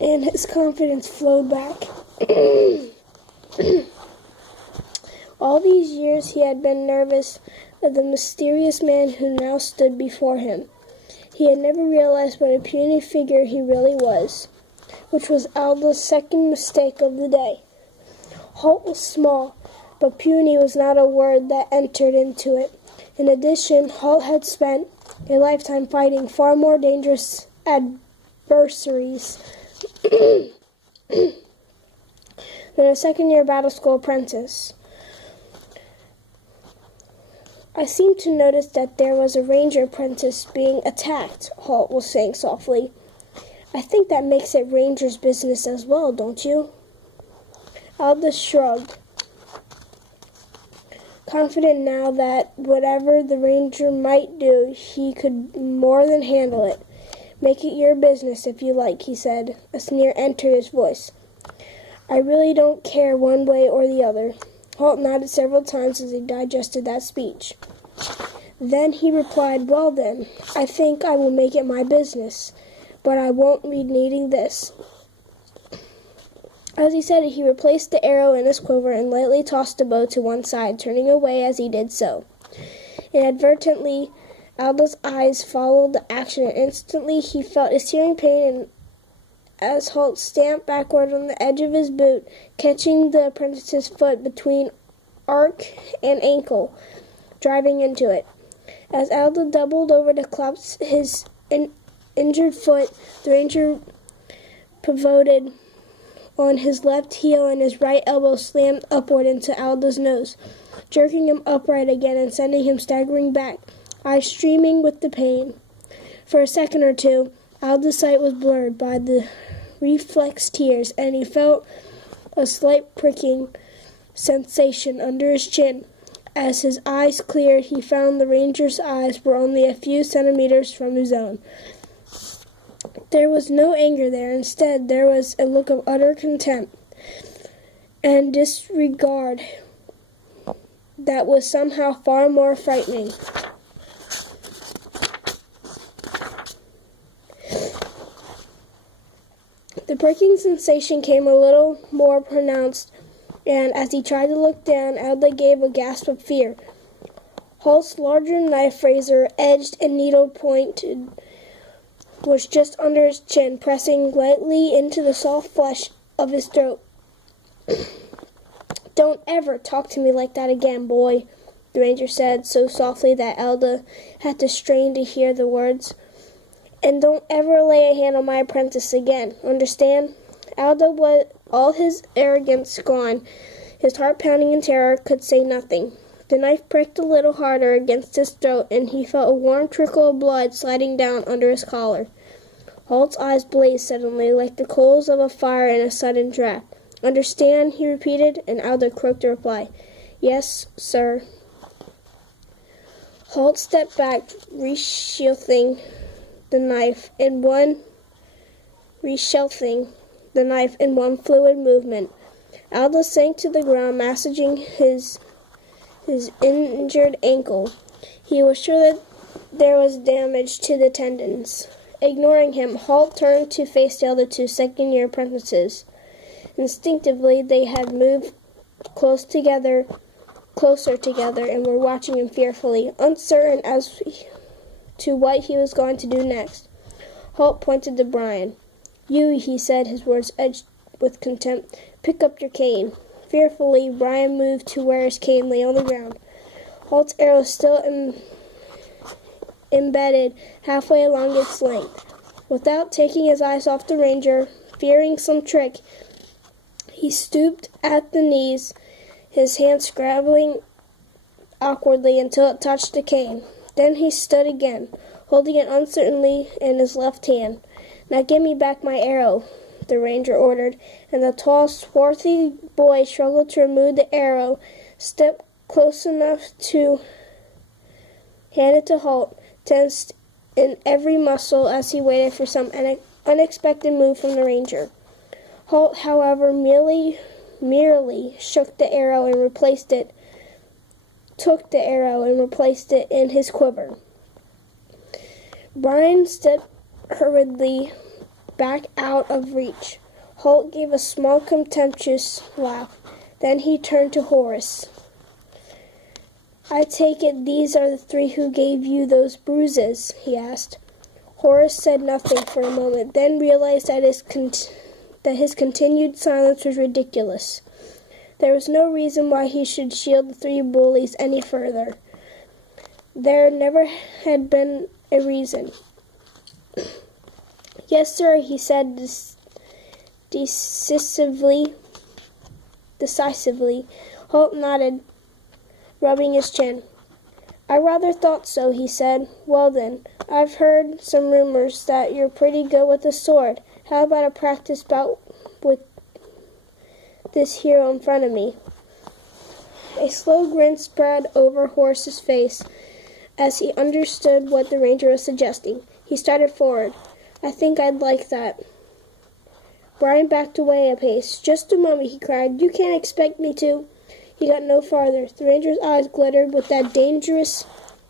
and his confidence flowed back. All these years he had been nervous of the mysterious man who now stood before him. He had never realized what a puny figure he really was, which was Alda's second mistake of the day. Holt was small, but puny was not a word that entered into it. In addition, Holt had spent a lifetime fighting far more dangerous adversaries than a second-year battle school apprentice. I seemed to notice that there was a ranger apprentice being attacked, Holt was saying softly. I think that makes it ranger's business as well, don't you? Alda shrugged, confident now that whatever the ranger might do, he could more than handle it. Make it your business if you like, he said. A sneer entered his voice. I really don't care one way or the other. Holt nodded several times as he digested that speech. Then he replied, well then, I think I will make it my business, but I won't be needing this. As he said it, he replaced the arrow in his quiver and lightly tossed the bow to one side, turning away as he did so. Inadvertently, Alda's eyes followed the action, and instantly he felt a searing pain as Holt stamped backward on the edge of his boot, catching the apprentice's foot between arc and ankle, driving into it. As Alda doubled over to collapse his injured foot, the ranger pivoted on his left heel and his right elbow slammed upward into Alda's nose, jerking him upright again and sending him staggering back, eyes streaming with the pain. For a second or two, Alda's sight was blurred by the reflex tears, and he felt a slight pricking sensation under his chin. As his eyes cleared, he found the ranger's eyes were only a few centimeters from his own. There was no anger there. Instead, there was a look of utter contempt and disregard that was somehow far more frightening. The pricking sensation came a little more pronounced, and as he tried to look down, Alda gave a gasp of fear. Holt's larger knife razor, edged and needle-pointed, was just under his chin, pressing lightly into the soft flesh of his throat. Don't ever talk to me like that again, boy, the ranger said, so softly that Alda had to strain to hear the words. And don't ever lay a hand on my apprentice again, understand? Alda, was all his arrogance gone, his heart pounding in terror, could say nothing. The knife pricked a little harder against his throat, and he felt a warm trickle of blood sliding down under his collar. Holt's eyes blazed suddenly, like the coals of a fire in a sudden draft. Understand, he repeated, and Alda croaked a reply. Yes, sir. Holt stepped back, reshelving the knife in one fluid movement. Alda sank to the ground, massaging his injured ankle. He was sure that there was damage to the tendons. Ignoring him, Holt turned to face the other two second-year apprentices. Instinctively, they had moved closer together, and were watching him fearfully, uncertain as to what he was going to do next. Holt pointed to Brian. You, he said, his words edged with contempt, pick up your cane. Fearfully, Brian moved to where his cane lay on the ground. Holt's arrow still embedded halfway along its length. Without taking his eyes off the ranger, fearing some trick, he stooped at the knees, his hand scrabbling awkwardly until it touched the cane. Then he stood again, holding it uncertainly in his left hand. Now give me back my arrow, the ranger ordered, and the tall, swarthy boy struggled to remove the arrow, stepped close enough to hand it to Holt, tensed in every muscle as he waited for some unexpected move from the ranger. Holt, however, merely took the arrow and replaced it in his quiver. Brian stepped hurriedly back out of reach. Holt gave a small contemptuous laugh. Then he turned to Horace. "I take it these are the three who gave you those bruises?" he asked. Horace said nothing for a moment, then realized that his continued silence was ridiculous. There was no reason why he should shield the three bullies any further. There never had been a reason. "Yes, sir," he said decisively. Holt nodded, rubbing his chin. "I rather thought so," he said. "Well then, I've heard some rumors that you're pretty good with a sword. How about a practice bout with this hero in front of me?" A slow grin spread over Horace's face as he understood what the ranger was suggesting. He started forward. "I think I'd like that." Brian backed away a pace. "Just a moment," he cried. "You can't expect me to." He got no farther. The ranger's eyes glittered with that dangerous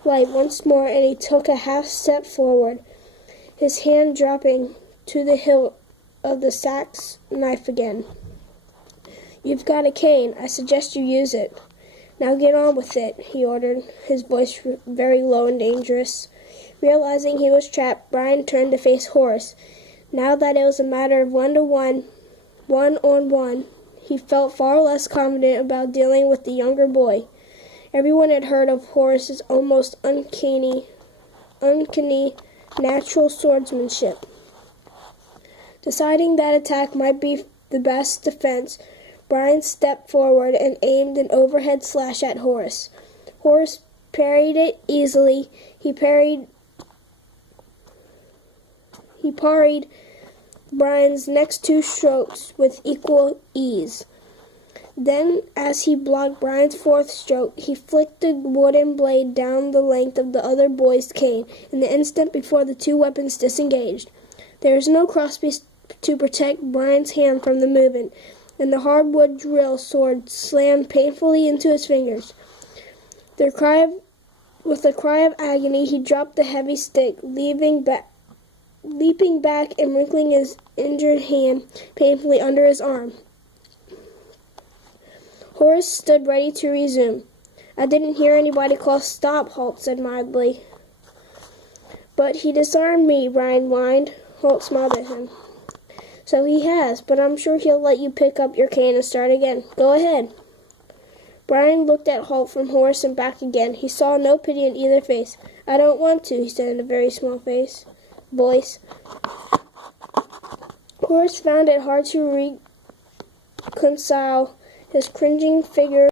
light once more, and he took a half-step forward, his hand dropping to the hilt of the sax knife again. "You've got a cane. I suggest you use it. Now get on with it," he ordered, his voice very low and dangerous. Realizing he was trapped, Brian turned to face Horace. Now that it was a matter of 1-to-1, 1-on-1, he felt far less confident about dealing with the younger boy. Everyone had heard of Horace's almost uncanny natural swordsmanship. Deciding that attack might be the best defense, Brian stepped forward and aimed an overhead slash at Horace. Horace parried it easily. He parried Brian's next two strokes with equal ease. Then, as he blocked Brian's fourth stroke, he flicked the wooden blade down the length of the other boy's cane in the instant before the two weapons disengaged. There was no crosspiece to protect Brian's hand from the movement, and the hardwood drill sword slammed painfully into his fingers. With a cry of agony, he dropped the heavy stick, leaping back and wrinkling his injured hand painfully under his arm. Horace stood ready to resume. "I didn't hear anybody call stop," Holt said mildly. "But he disarmed me," Brian whined. Holt smiled at him. "So he has, but I'm sure he'll let you pick up your cane and start again. Go ahead." Brian looked at Holt from Horace and back again. He saw no pity in either face. "I don't want to," he said in a very small voice. Horace found it hard to reconcile his cringing figure